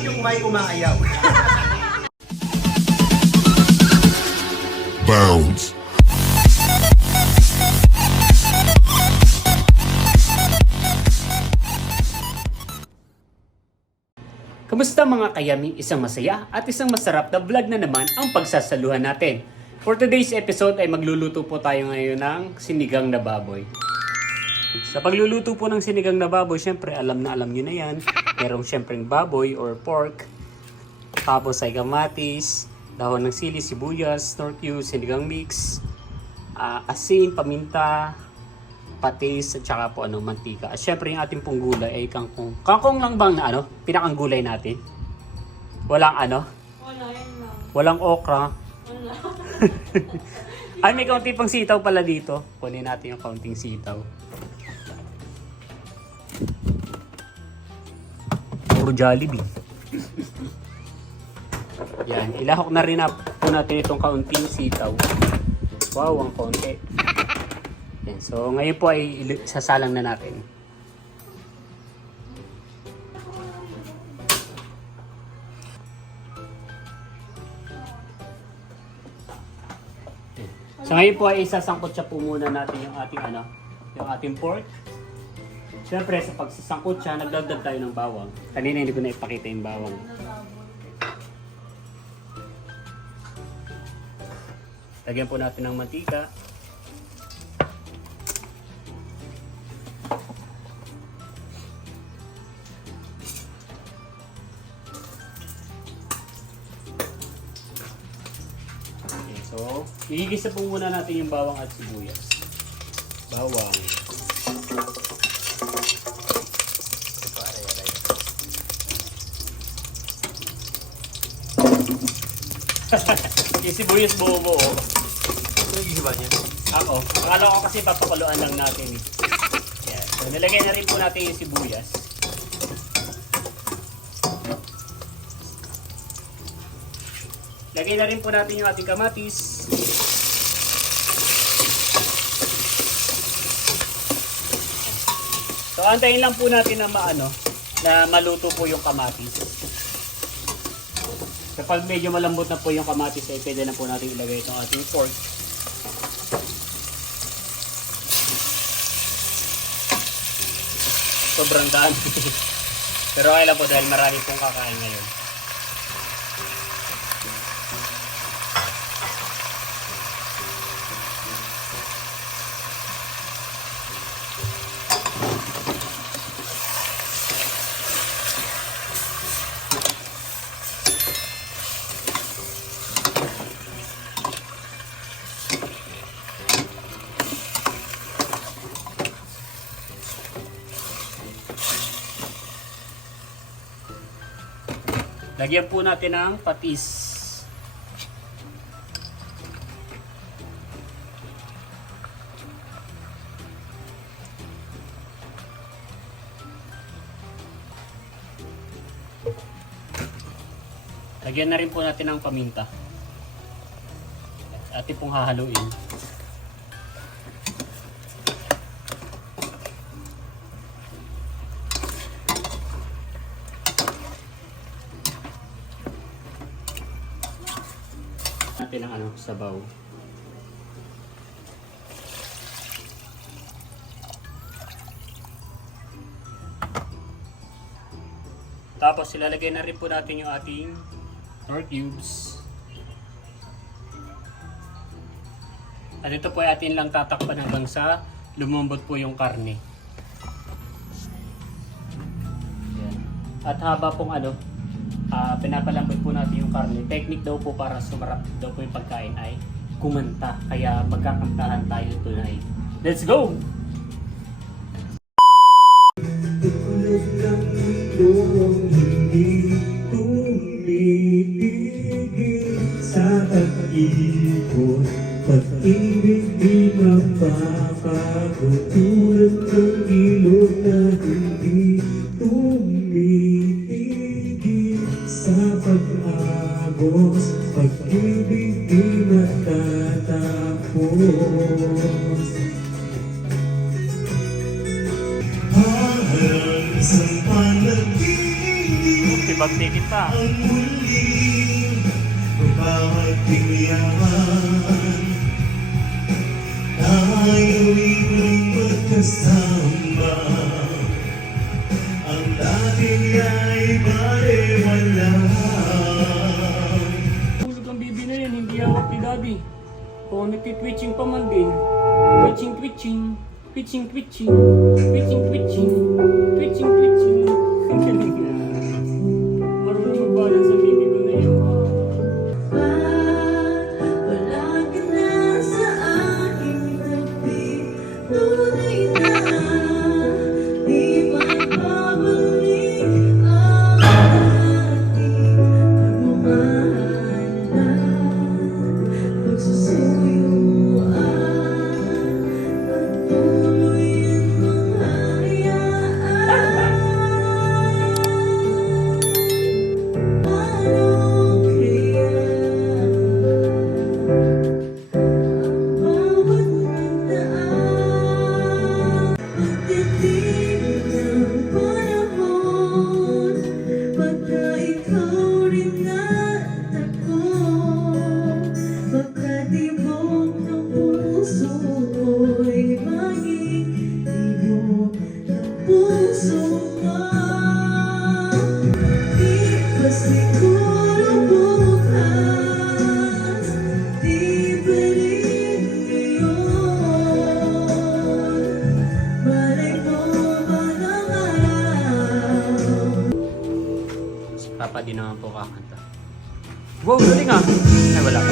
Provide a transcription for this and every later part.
Bakit yung may umaayaw? Bounce. Kamusta mga kayami? Isang masaya at isang masarap na vlog na naman ang pagsasaluhan natin. For today's episode ay magluluto po tayo ngayon ng sinigang na baboy. Sa pagluluto po ng sinigang na baboy, syempre alam na alam nyo na yan. Merong syempreng baboy or pork. Tapos ay kamatis, dahon ng sili, sibuyas, snorkew, sinigang mix, ah, asin, paminta, patis at saka po ano, mantika. At syempre yung ating pong gulay ay kangkong. Kangkong lang bang na ano? Pinakang gulay natin. Walang ano? Wala, yan lang. Walang okra. Wala. Ay, may kaunti pang sitaw pala dito. Kunin natin yung kaunting sitaw. Puro Jollibee. Yan, ilahok na rin na po natin itong kaunting sitaw. Wow, ang kaunti. Yan, so ngayon po ay sasalang na natin. So ngayon po ay isasangkot siya po muna natin yung ating ano, yung ating pork. Siyempre sa pagsasangkot siya, nagdagdag tayo ng bawang. Kanina hindi ko na ipakita yung bawang. Lagyan po natin ng mantika. Okay, so, igigisa po muna natin yung bawang at sibuyas. Bawang. yung sibuyas buo-buo. Nag-iiba niya. Ako. Akala ko kasi papakuloan lang natin eh. Yan. So, nilagay na rin po natin yung sibuyas. Lagay na rin po natin yung ating kamatis. So, antayin lang po natin na maano, na maluto po yung kamatis. Kapag medyo malambot na po yung kamatis, ay pwede na po natin ilagay itong ating pork. sobrang daan. Pero okay lang po dahil marami pong kakain ngayon. Lagyan po natin ng patis. Lagyan na rin po natin ng paminta. Atin pong hahaluin. Natin ang ano, sabaw. Tapos ilalagay na rin po natin yung ating pork cubes. At ito po ay atin lang tatakpan hanggang sa lumambot po yung karne. At haba pong ano, ah pinapalambot po natin yung karne. Technique daw po para sumarap daw po yung pagkain ay kumanta. Kaya magkakantahan tayo tonight. Let's go! Tulad ng Diba Dumikit pa. ang muling bawat tingyaman tayo'y magkasama ang dating ay baliwala Tulog ang bibi na yan, hindi hawak ni daddy. O, nagtitwitching pa man din. Twitching, twitching. Twitching, twitching. Twitching, twitching. Twitching, twitching. Wow, galing ah! Ay, wala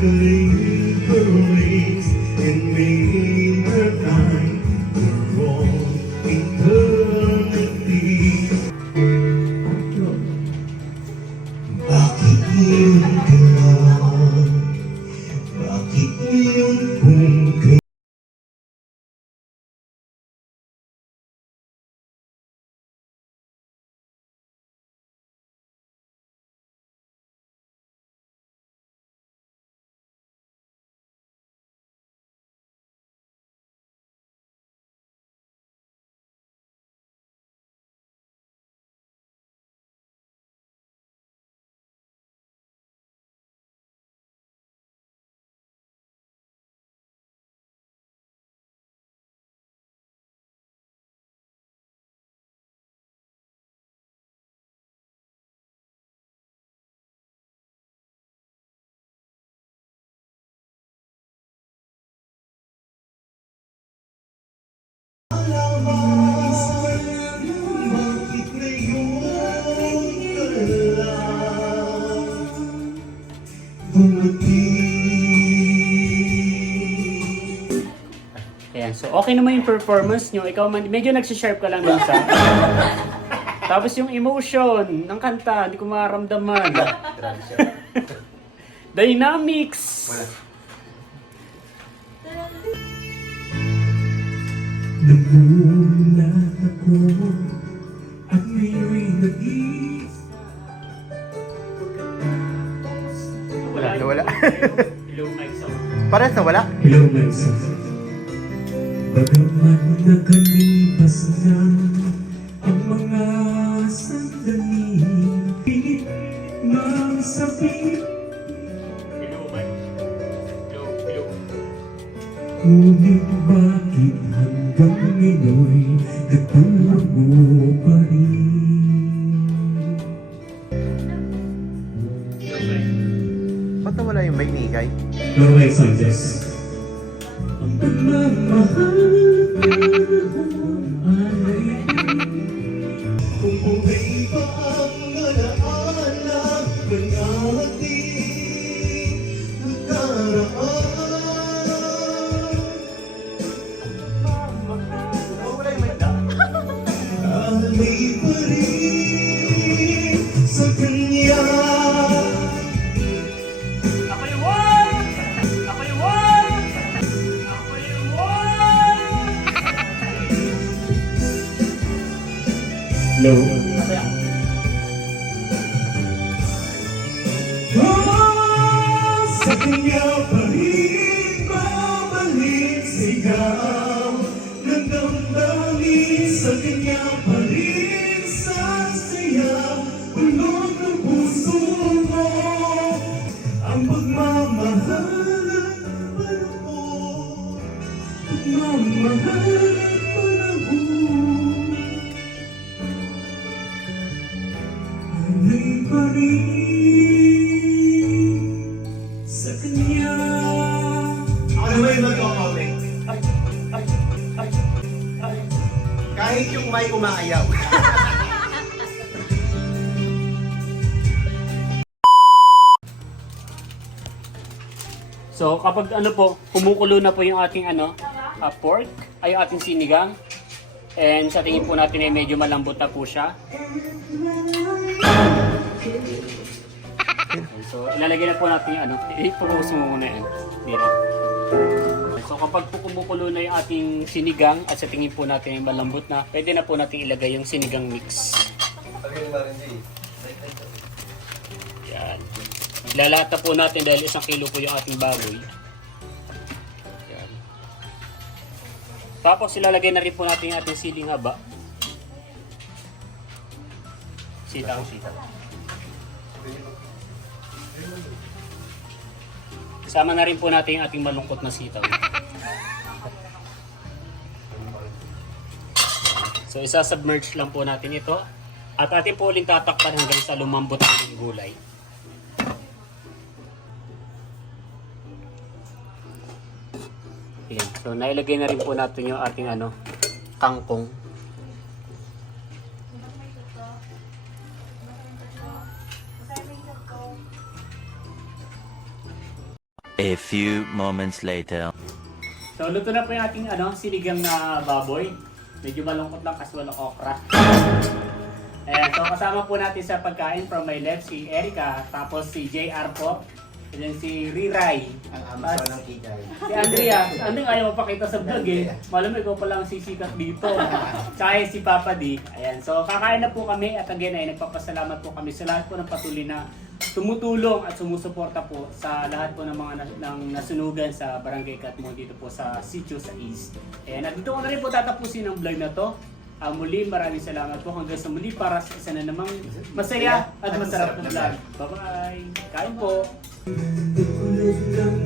believe. Ayan, so okay naman yung performance nyo. Ikaw man, medyo nagsisharp ka lang dun sa... Tapos yung emotion ng kanta, hindi ko maramdaman. Dynamics! Wala. Nagulat ako at ngayon nag-iisa Wala. Wala. Hello. Parehas na wala? Hello, my son. Bagaman nakalipas na ang mga sandali Pilit ng hello. Ngunit bakit hanggang ngayon'y nagturo pa rin. Ba't nawala yung mic ni Ikay? Hello, Sa kanya pa rin babalik sigaw ng damdamin Sa kanya rin sasayaw Ulog ng puso mo. Ang pagmamahal panahon. Pagmamahal Ay pa rin May umaayaw. So kapag ano po, kumukulo na po yung ating ano, ah, pork, ay ating sinigang. And sa tingin po natin ay medyo malambot na po siya. So ilalagay na po natin yung ano, i-focus mo muna yan. Dito. So kapag po kumukulo na yung ating sinigang at sa tingin po natin ay malambot na, pwede na po natin ilagay yung sinigang mix. Yan. Lalata po natin dahil isang kilo po yung ating baboy. Yan. Tapos ilalagay na rin po natin yung ating siling haba. Sitaw, sitaw. Sama na rin po natin yung ating malungkot na sitaw. So isa-submerge lang po natin ito. At atin po uling tatakpan hanggang sa lumambot ang gulay. Ayan. So nailagay na rin po natin yung ating ano, kangkong. A few moments later. So luto na po yung ating ano, sinigang na baboy. Medyo malungkot lang kasi walang okra. Ayan, so kasama po natin sa pagkain from my left si Erica, tapos si JR po, and then si Riray. Ang Amazon ng Ikay. Si Andrea, Andrea ayaw mapakita sa vlog eh. Malam ikaw pa lang sisikat dito. Tsaka si Papa D. Ayan, so kakain na po kami at again ay nagpapasalamat po kami sa lahat po ng patuloy na tumutulong at sumusuporta po sa lahat po ng mga nas- ng nasunugan sa Barangay Katmo dito po sa Sitio sa East. Ayan, at dito ko na rin po tatapusin ang vlog na to. Ah, muli, maraming salamat po hanggang sa muli para sa isa na namang masaya at masarap na vlog. Bye-bye! Kain po! Tulad ng